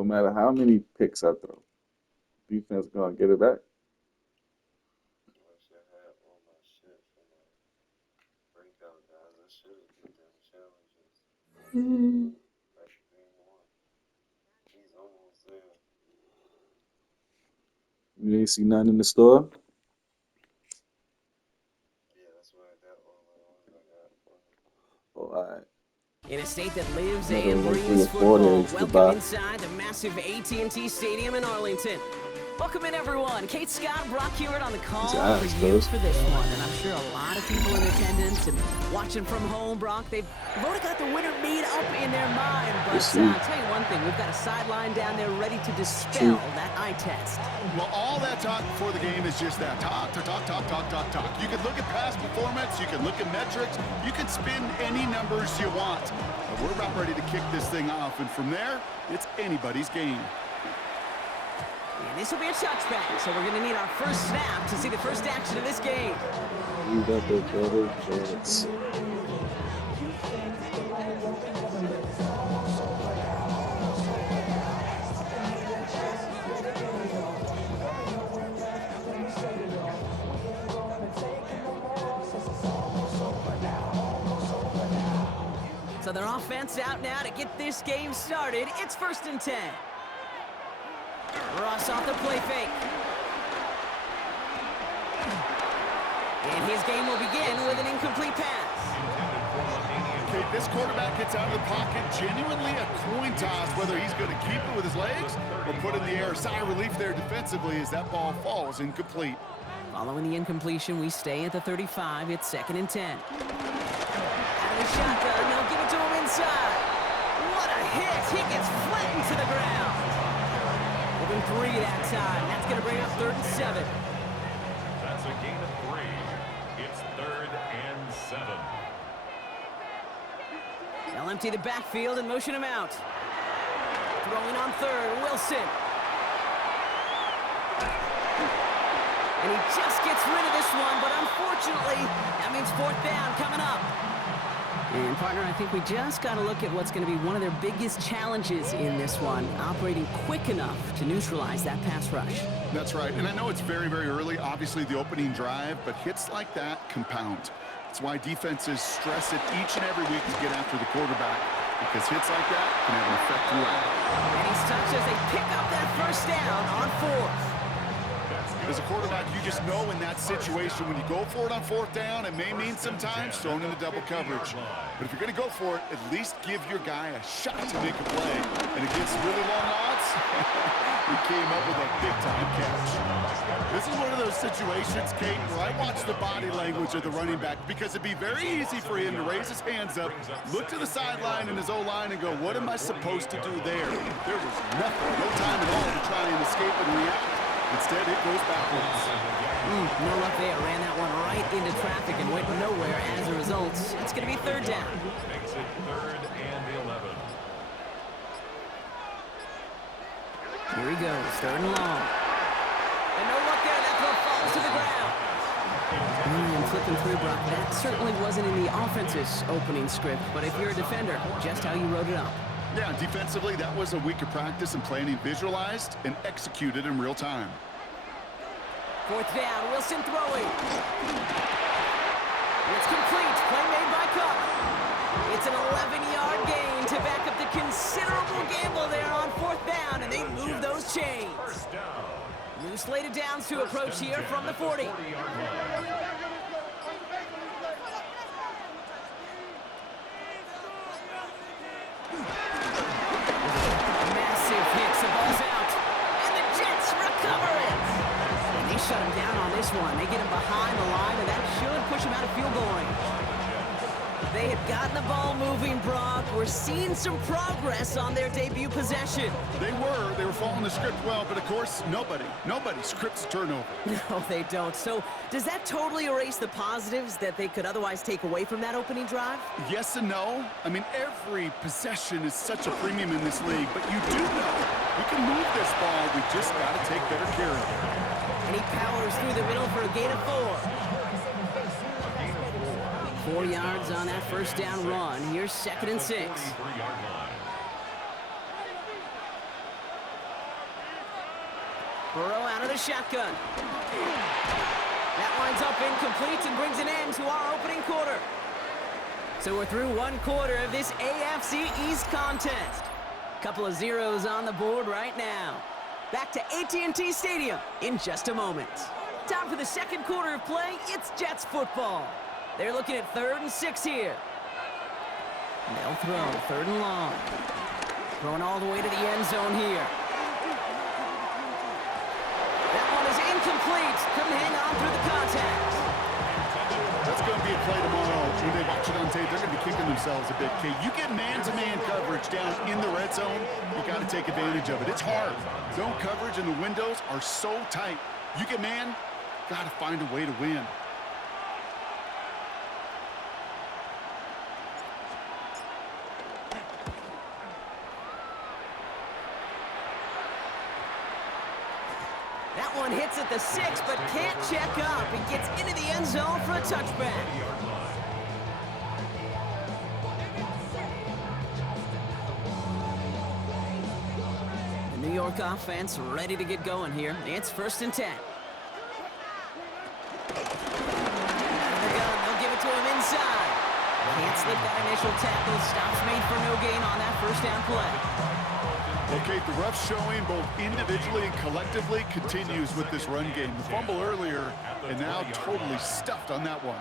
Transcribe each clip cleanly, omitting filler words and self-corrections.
No matter how many picks I throw, defense gonna get it back. Wish I had all my shit for my breakout guys. I should have did them challenges. Like game one. He's almost there. You ain't see nothing in the store. Yeah, that's why I got all the ones I got for him. Oh, all right. In a state that lives Another and like breathes 3 or 4 football, days to welcome buy. inside the massive AT&T Stadium in Arlington. Welcome in, everyone. Kate Scott, Brock Hewitt on the call eyes for you closed. for this one. And I'm sure a lot of people in attendance and watching from home, Brock, they've already got the winner made up in their mind. But I'll tell you one thing, we've got a sideline down there ready to dispel that eye test. Well, all that talk before the game is just that. Talk. You can look at past performance, you can look at metrics, you can spin any numbers you want. But we're about ready to kick this thing off, and from there, it's anybody's game. And this will be a touchback, so we're going to need our first snap to see the first action of this game. You got the better chance. So their offense out now to get this game started. It's 1st and 10. Ross off the play fake. And his game will begin with an incomplete pass. Okay, this quarterback gets out of the pocket, genuinely a coin toss, whether he's going to keep it with his legs or put it in the air. Sigh of relief there defensively as that ball falls incomplete. Following the incompletion, we stay at the 35. It's 2nd and 10. Out of the shotgun, they'll give it to him inside. What a hit! He gets flattened to the ground. Within 3 that time. That's going to bring up 3rd and 7. That's a gain of 3. It's 3rd and 7. They'll empty the backfield and motion him out. Throwing on 3rd, Wilson. And he just gets rid of this one, but unfortunately, that means 4th down coming up. And, partner, I think we just got to look at what's going to be one of their biggest challenges in this one, operating quick enough to neutralize that pass rush. That's right, and I know it's very, very early, obviously the opening drive, but hits like that compound. That's why defenses stress it each and every week to get after the quarterback, because hits like that can have an effect throughout. And he's touched as they pick up that 1st down on 4th. As a quarterback, you just know in that situation when you go for it on 4th down, it may mean sometimes throwing in the double coverage. But if you're going to go for it, at least give your guy a shot to make a play. And against really long odds, he came up with a big-time catch. This is one of those situations, Kate, where I watch the body language of the running back because it'd be very easy for him to raise his hands up, look to the sideline in his O-line and go, what am I supposed to do there? There was nothing, no time at all to try and escape and react. Instead, it goes backwards. No luck there. Ran that one right into traffic and went nowhere as a result. It's going to be 3rd down. Makes it 3rd and 11. Here he goes. 3rd and long. And no luck there. That throw falls to the ground. Flipping through, Brock. That certainly wasn't in the offense's opening script, but if you're a defender, just how you wrote it up. Yeah, defensively, that was a week of practice and planning visualized and executed in real time. 4th down, Wilson throwing. It's complete. Play made by Cook. It's an 11-yard gain to back up the considerable gamble there on 4th down, and they move those chains. New slate of downs to approach here from the 40. Massive hits, the ball's out, and the Jets recover it. And they shut him down on this one. They get him behind the line, and that should push him out of field goal range. They had gotten the ball moving, Brock. We're seeing some progress on their debut possession. They were following the script well, but of course, nobody scripts turnover. No, they don't. So does that totally erase the positives that they could otherwise take away from that opening drive? Yes and no. I mean, every possession is such a premium in this league, but you do know we can move this ball. We just got to take better care of it. And he powers through the middle for a gain of 4. 4 yards on that 1st down run. Here's 2nd and 6. Burrow out of the shotgun. That lines up incomplete and brings an end to our opening quarter. So we're through one quarter of this AFC East contest. Couple of zeros on the board right now. Back to AT&T Stadium in just a moment. Time for the second quarter of play. It's Jets football. They're looking at 3rd and 6 here. They'll throw 3rd and long. Throwing all the way to the end zone here. That one is incomplete. Couldn't hang on through the contact. That's going to be a play tomorrow. When they watch it on tape, they're going to be kicking themselves a bit. Okay, you get man-to-man coverage down in the red zone, you got to take advantage of it. It's hard. Zone coverage and the windows are so tight. You get man, got to find a way to win. That one hits at the 6, but can't check up. He gets into the end zone for a touchback. The New York offense ready to get going here. It's 1st and 10. Out of the gun, they'll give it to him inside. Can't slip that initial tackle. Stops made for no gain on that 1st down play. Okay, the rough showing both individually and collectively continues with this run game. The fumble earlier, and now totally stuffed on that one.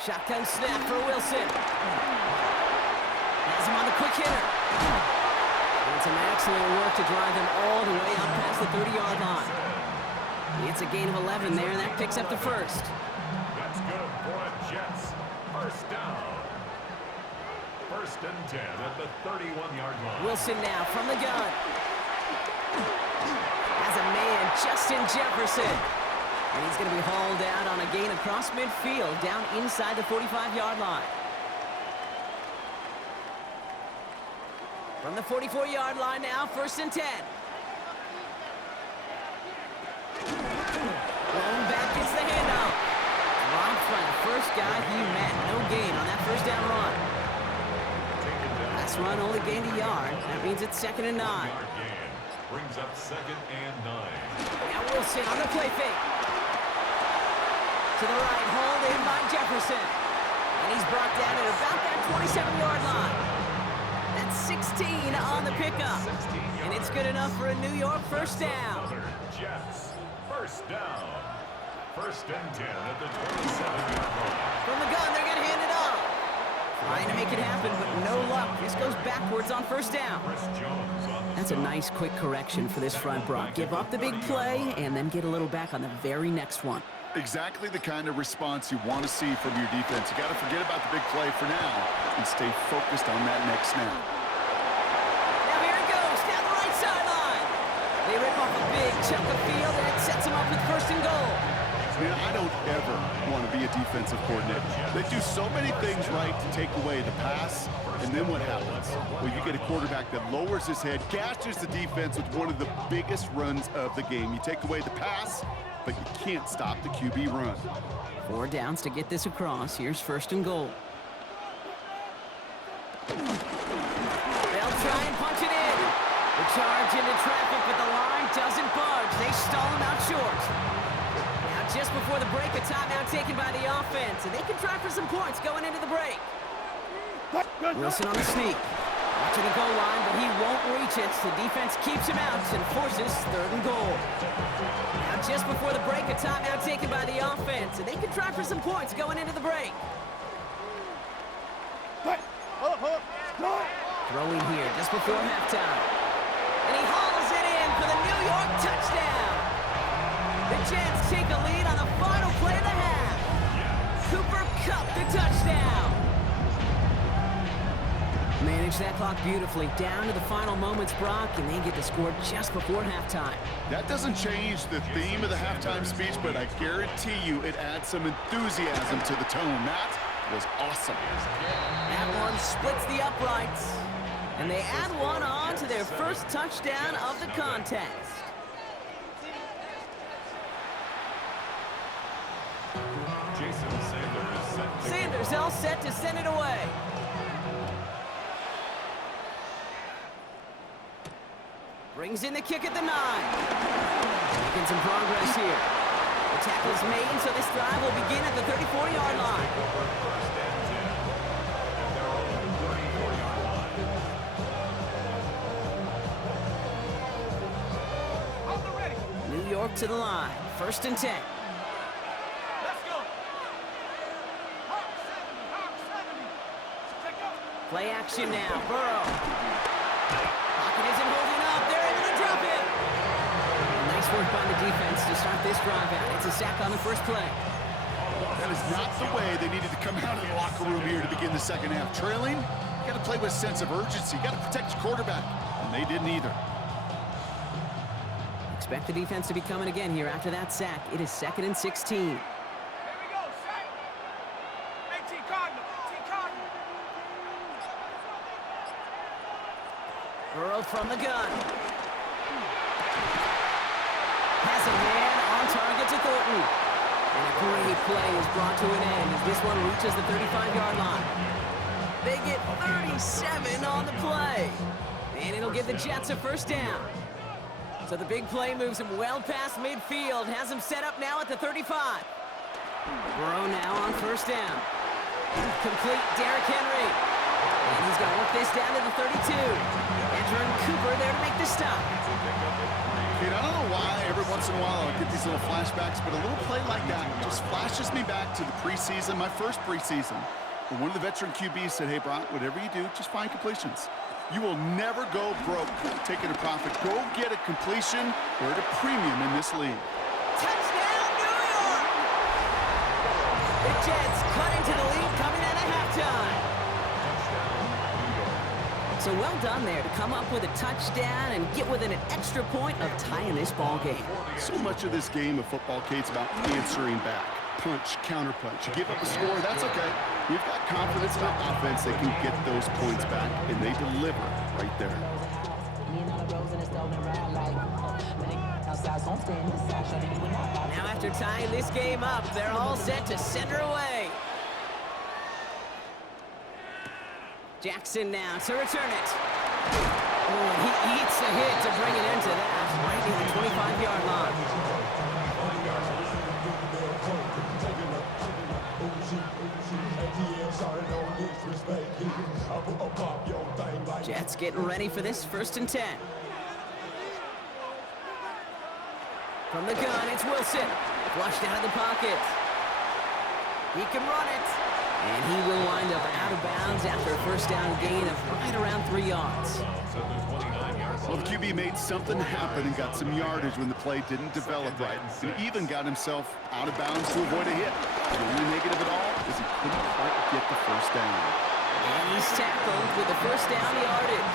Shotgun snap for Wilson. Has him on the quick hitter. And some excellent work to drive them all the way up past the 30-yard line. It's a gain of 11 there, and that picks up the 1st. That's good for a Jets. 1st down. 1st and 10 at the 31-yard line. Wilson now from the gun. Has a man, Justin Jefferson. And he's going to be hauled out on a gain across midfield down inside the 45-yard line. From the 44-yard line now, 1st and 10. Going back gets the handoff. Dropped by the first guy he met. No gain on that 1st down run. Last run only gained a yard. That means it's 2nd and 9. Brings up 2nd and 9. Now Wilson on the play fake. To the right, hauled in by Jefferson. And he's brought down at about that 27-yard line. That's 16 on the pickup. And it's good enough for a New York 1st down. Jets. 1st down. 1st and 10 at the 27-yard line. From the gun, they're going to hand it off. Trying to make it happen, but no luck. This goes backwards on 1st down. That's a nice quick correction for this front, Brock. Give up the big play and then get a little back on the very next one. Exactly the kind of response you want to see from your defense. You got to forget about the big play for now and stay focused on that next snap. Now here it goes, down the right sideline. They rip off a big chunk of field, and it sets them up with 1st and goal. Man, I don't ever want to be a defensive coordinator. They do so many things right to take away the pass, and then what happens? Well, you get a quarterback that lowers his head, gashes the defense with one of the biggest runs of the game. You take away the pass, but you can't stop the QB run. 4 downs to get this across. Here's 1st and goal. They'll try and punch it in. The charge into traffic, but the line doesn't budge. They stall him out short. Now just before the break, a timeout taken by the offense, and they can try for some points going into the break. Wilson on the sneak. Watching the goal line, but he won't reach it. The defense keeps him out and forces 3rd and goal. Now just before the break, a timeout taken by the offense, and they can try for some points going into the break. Throwing here just before halftime. And he hauls it in for the New York touchdown. The Jets take a lead on the final play of the half. Cooper Kupp, the touchdown. Manage that clock beautifully. Down to the final moments, Brock, and they get the score just before halftime. That doesn't change the theme of the halftime speech, but I guarantee you it adds some enthusiasm to the tone. That was awesome. That one splits the uprights. And they add one on to their 1st touchdown of the contest. Jason Sanders set. Sanders all set to send it away. Brings in the kick at the 9. Making some progress here. The tackle is made, so this drive will begin at the 34-yard line. First and 10 at their own 34-yard line. New York to the line. First and 10. Play action now. Burrow. Pocket isn't holding up. They're able to drop it. Nice work by the defense to start this drive out. It's a sack on the first play. That is not the way they needed to come out of the locker room here to begin the second half. Trailing, you got to play with a sense of urgency. You got to protect your quarterback, and they didn't either. Expect the defense to be coming again here after that sack. It is 2nd and 16. Burrow from the gun. Has a man on target to Thornton. And a great play is brought to an end as this one reaches the 35-yard line. They get 37 on the play. And it'll give the Jets a first down. So the big play moves him well past midfield. Has him set up now at the 35. Burrow now on first down. Complete Derrick Henry. And he's going to work this down to the 32. Andrew Cooper there to make the stop. Kid, I don't know why every once in a while I'll get these little flashbacks, but a little play like that just flashes me back to the preseason, my first preseason. When one of the veteran QBs said, hey, Brock, whatever you do, just find completions. You will never go broke taking a profit. Go get a completion. We're at a premium in this league. Touchdown, New York! The Jets cut into the lead coming out of halftime. So well done there to come up with a touchdown and get within an extra point of tying this ball game. So much of this game of football, Kate's about answering back. Punch, counterpunch. You give up a score, that's okay. You've got confidence in our offense. They can get those points back, and they deliver right there. Now after tying this game up, they're all set to send her away. Jackson now to return it. Oh, he eats a hit to bring it into that, right near the 25-yard line. Jets getting ready for this 1st and 10. From the gun, it's Wilson. Flushed out of the pocket. He can run it. And he will wind up out of bounds after a first down gain of right around 3 yards. Well, the QB made something happen and got some yardage when the play didn't develop right. And even got himself out of bounds to avoid a hit. The only negative at all is he couldn't quite get the first down. And he's tackled with the first down yardage.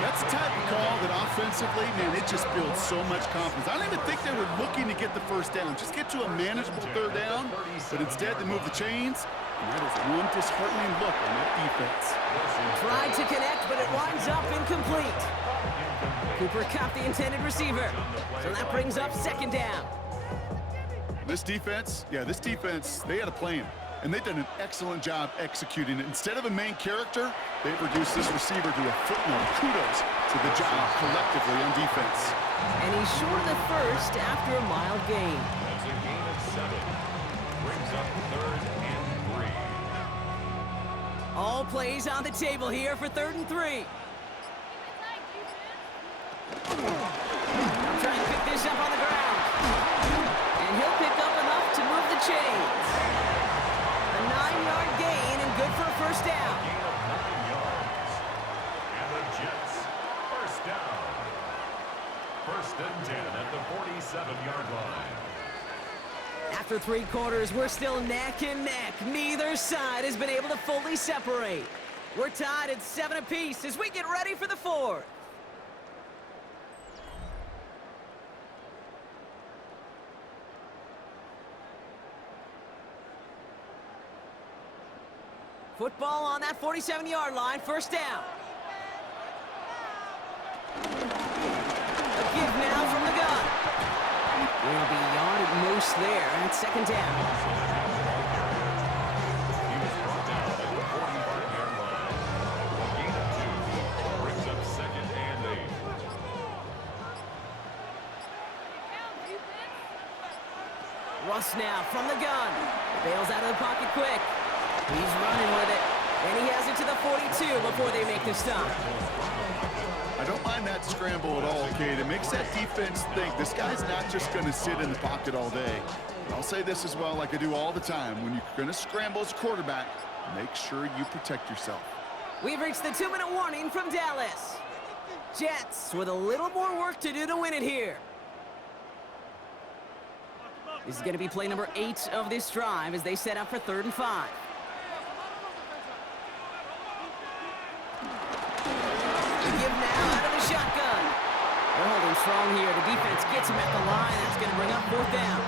That's the type of call that offensively, man, it just builds so much confidence. I don't even think they were looking to get the first down. Just get to a manageable 3rd down, but instead they move the chains, and that is one disheartening look on that defense. Tried to connect, but it winds up incomplete. Cooper caught the intended receiver, so that brings up 2nd down. This defense, they had a plan. And they've done an excellent job executing it. Instead of a main character, they've reduced this receiver to a footnote. Kudos to the job collectively on defense. And he's short of the first after a mild gain. That's a gain of 7. Brings up 3rd and 3. All plays on the table here for 3rd and 3. I'm trying to pick this up on the ground. And he'll pick up enough to move the chains. A 9-yard gain and good for a first down. Gain of 9 yards. And the Jets, first down. 1st and 10 at the 47-yard line. After 3 quarters, we're still neck and neck. Neither side has been able to fully separate. We're tied at 7 apiece as we get ready for the 4th. Football on that 47-yard line, first down. A give now from the gun. Will be a yard at most there at 2nd down. He was brought down at the 45-yard line. A gain of 2 brings up 2nd and 8. thrusts now from the gun. Bails out of the pocket quick. He's running with it. And he has it to the 42 before they make the stop. I don't mind that scramble at all, Kate. It makes that defense think this guy's not just going to sit in the pocket all day. I'll say this as well, like I do all the time. When you're going to scramble as quarterback, make sure you protect yourself. We've reached the 2-minute warning from Dallas. Jets with a little more work to do to win it here. This is going to be play number 8 of this drive as they set up for 3rd and 5. They give now out of the shotgun. They're holding strong here. The defense gets him at the line. That's going to bring up 4th down.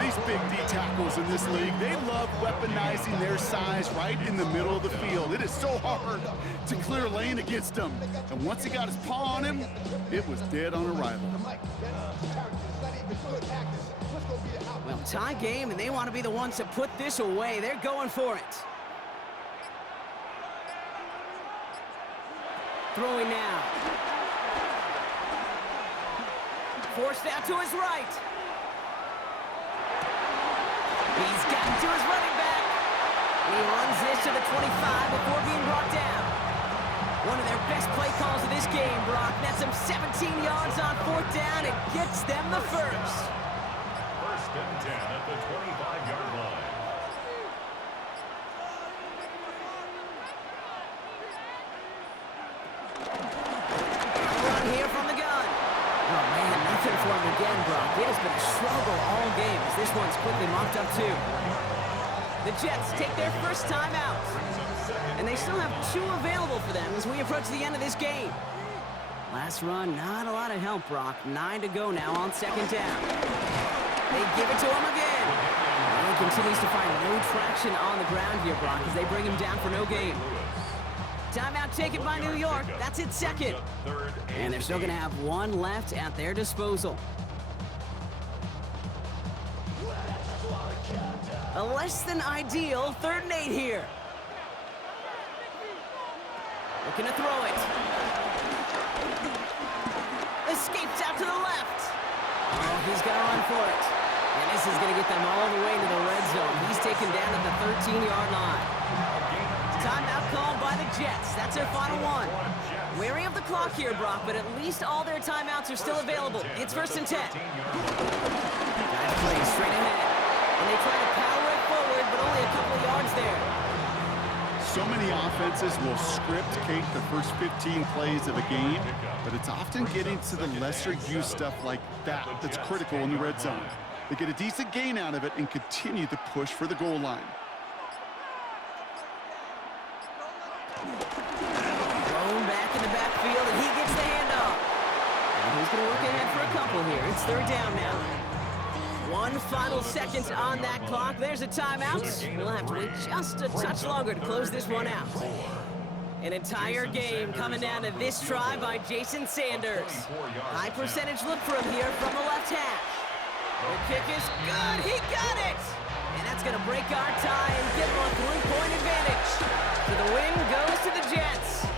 These big D tackles in this league, they love weaponizing their size right in the middle of the field. It is so hard to clear lane against them. And once he got his paw on him, it was dead on arrival. Well, tie game, and they want to be the ones to put this away. They're going for it. Throwing now. Forced out to his right. He's gotten to his running back. He runs this to the 25 before being brought down. One of their best play calls of this game, Brock. Nets them 17 yards on 4th down and gets them the first. 1st and 10 at the 25-yard line. Run here from the gun. Oh, man, nothing for him again, Brock. It has been a struggle all game as this one's quickly mopped up, too. The Jets take their first time out. And they still have 2 available for them as we approach the end of this game. Last run, not a lot of help, Brock. 9 to go now on 2nd down. They give it to him again. And he continues to find no traction on the ground here, Brock, as they bring him down for no gain. Timeout taken by New York. That's its 2nd. And they're still going to have 1 left at their disposal. A less than ideal 3rd and 8 here. Looking to throw it. Escapes out to the left. Oh, he's going to run for it. And this is going to get them all the way to the red zone. He's taken down at the 13-yard line. Timeout called by the Jets. That's their final one. Wary of the clock here, Brock, but at least all their timeouts are still available. It's 1st and 10. Nice play straight ahead. And they try to power it forward, but only a couple of yards there. So many offenses will script, Kate, the first 15 plays of a game, but it's often getting to the lesser used stuff like that that's critical in the red zone. They get a decent gain out of it and continue to push for the goal line. Thrown back in the backfield, and he gets the handoff. And he's going to look ahead for a couple here. It's 3rd down now. 1 final second on that clock. There's a timeout. We'll have to wait just a touch longer to close this one out. An entire game coming down to this try by Jason Sanders. High percentage look for him here from the left hash. The kick is good. He got it. And that's going to break our tie and give them a 3-point advantage. So the win goes to the Jets.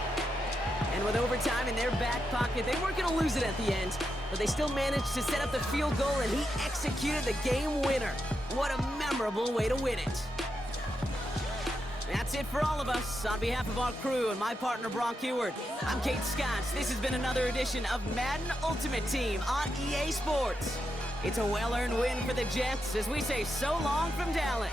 And with overtime in their back pocket, they weren't going to lose it at the end, but they still managed to set up the field goal, and he executed the game winner. What a memorable way to win it. That's it for all of us. On behalf of our crew and my partner, Brock Heward, I'm Kate Scott. This has been another edition of Madden Ultimate Team on EA Sports. It's a well-earned win for the Jets as we say so long from Dallas.